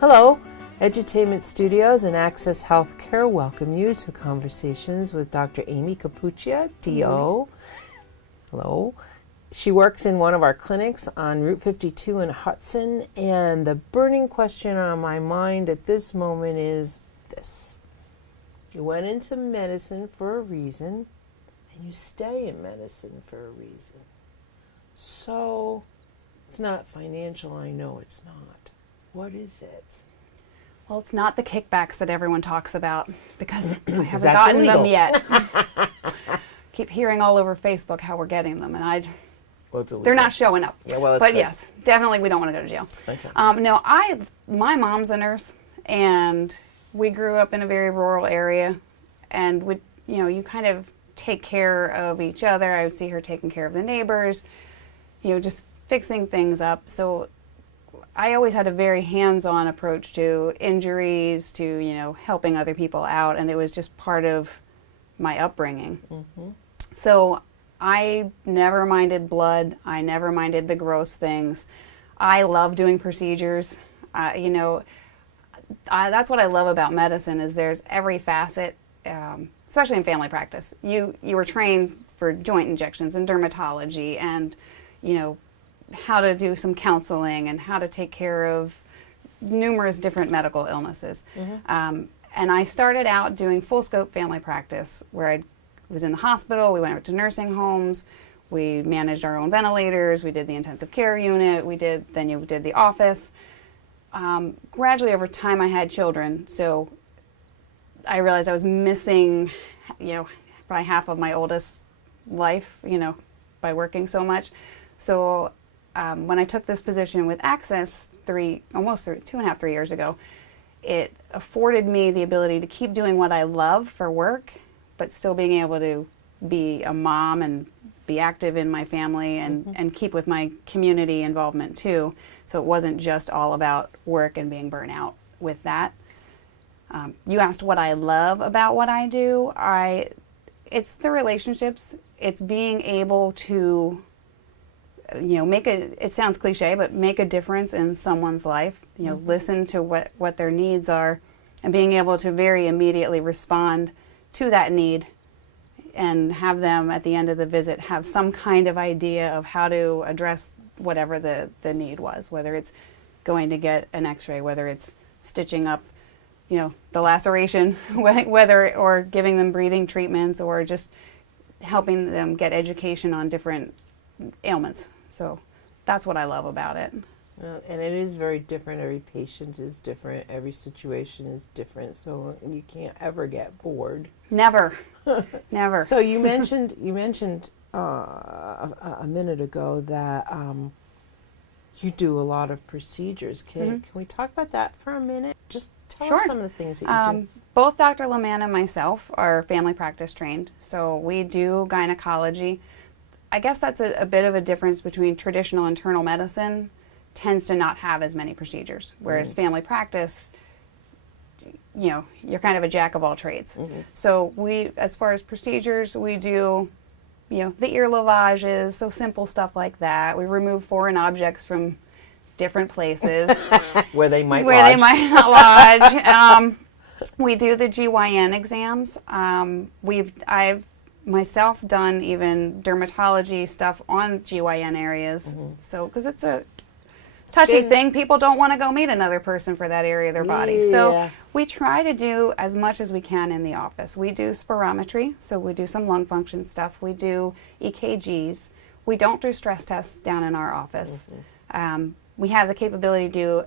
Hello, Edutainment Studios and Access Healthcare welcome you to Conversations with Dr. Amy Capoocia, DO. Hello. She works in one of our clinics on Route 52 in Hudson, and the burning question on my mind at this moment is this. You went into medicine for a reason, and you stay in medicine for a reason. So, it's not financial, I know it's not. What is it? Well, it's not the kickbacks that everyone talks about because I haven't that's gotten illegal. them yet. Keep hearing all over Facebook how we're getting them, and Well, it's illegal. they're not showing up. Yeah, well, that's but good. yes, definitely we don't want to go to jail. Okay. No, my mom's a nurse, and we grew up in a very rural area, and you kind of take care of each other. I would see her taking care of the neighbors, just fixing things up. So I always had a very hands-on approach to injuries, to, helping other people out, and it was just part of my upbringing. Mm-hmm. So I never minded blood. I never minded the gross things. I love doing procedures. That's what I love about medicine is there's every facet, especially in family practice. You were trained for joint injections and dermatology and, how to do some counseling and how to take care of numerous different medical illnesses. Mm-hmm. And I started out doing full scope family practice where I was in the hospital, we went to nursing homes, we managed our own ventilators, we did the intensive care unit, then you did the office. Gradually over time I had children, so I realized I was missing, probably half of my oldest life, by working so much. So when I took this position with Access 2.5-3 years ago, it afforded me the ability to keep doing what I love for work, but still being able to be a mom and be active in my family and keep with my community involvement too. So it wasn't just all about work and being burnt out with that. You asked what I love about what I do. It's the relationships. It's being able to it sounds cliche, but make a difference in someone's life, listen to what their needs are and being able to very immediately respond to that need and have them at the end of the visit have some kind of idea of how to address whatever the need was, whether it's going to get an x-ray, whether it's stitching up, the laceration, or giving them breathing treatments or just helping them get education on different ailments. So that's what I love about it. And it is very different. Every patient is different. Every situation is different. So you can't ever get bored. Never, never. So you mentioned a minute ago that you do a lot of procedures. Can we talk about that for a minute? Just tell us some of the things that you do. Both Dr. LeMann and myself are family practice trained. So we do gynecology. I guess that's a bit of a difference between traditional internal medicine tends to not have as many procedures, whereas family practice, you're kind of a jack of all trades. Mm-hmm. So as far as procedures, we do, the ear lavages, so simple stuff like that. We remove foreign objects from different places. Where they might not lodge. We do the GYN exams. I've myself done even dermatology stuff on GYN areas. Mm-hmm. So, because it's a touchy thing, people don't want to go meet another person for that area of their body. So we try to do as much as we can in the office. We do spirometry, so we do some lung function stuff. We do EKGs. We don't do stress tests down in our office. Mm-hmm. We have the capability to do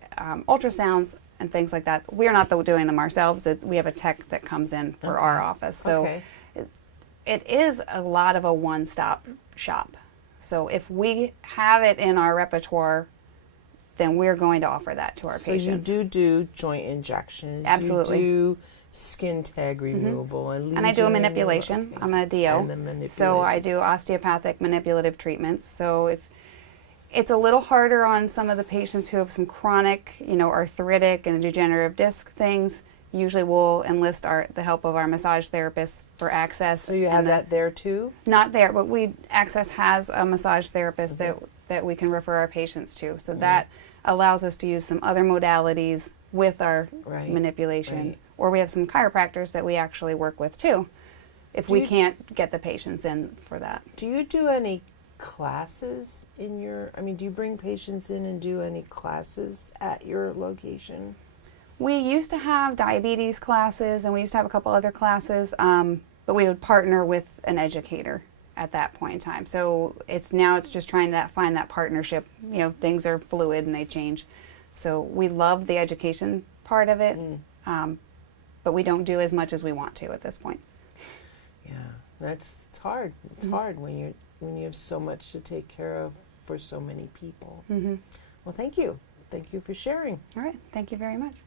ultrasounds and things like that. We're not doing them ourselves. We have a tech that comes in for our office. So it is a lot of a one-stop shop. So if we have it in our repertoire, then we're going to offer that to our patients. So you do joint injections. Absolutely. You do skin tag removal. And I do a manipulation. I'm a DO. And the manipulation. So I do osteopathic manipulative treatments. So if it's a little harder on some of the patients who have some chronic, arthritic and degenerative disc things, usually we'll enlist the help of our massage therapists for Access. So you have that there too? Not there, but Access has a massage therapist that we can refer our patients to. So that allows us to use some other modalities with our Right, manipulation. right. Or we have some chiropractors that we actually work with too, if we can't get the patients in for that. Do you do any classes in your, I mean, do you bring patients in and do any classes at your location? We used to have diabetes classes, and we used to have a couple other classes, but we would partner with an educator at that point in time. So it's just trying to find that partnership. You know, things are fluid and they change. So we love the education part of it, but we don't do as much as we want to at this point. Yeah, it's hard. It's hard when you have so much to take care of for so many people. Well, thank you. Thank you for sharing. All right. Thank you very much.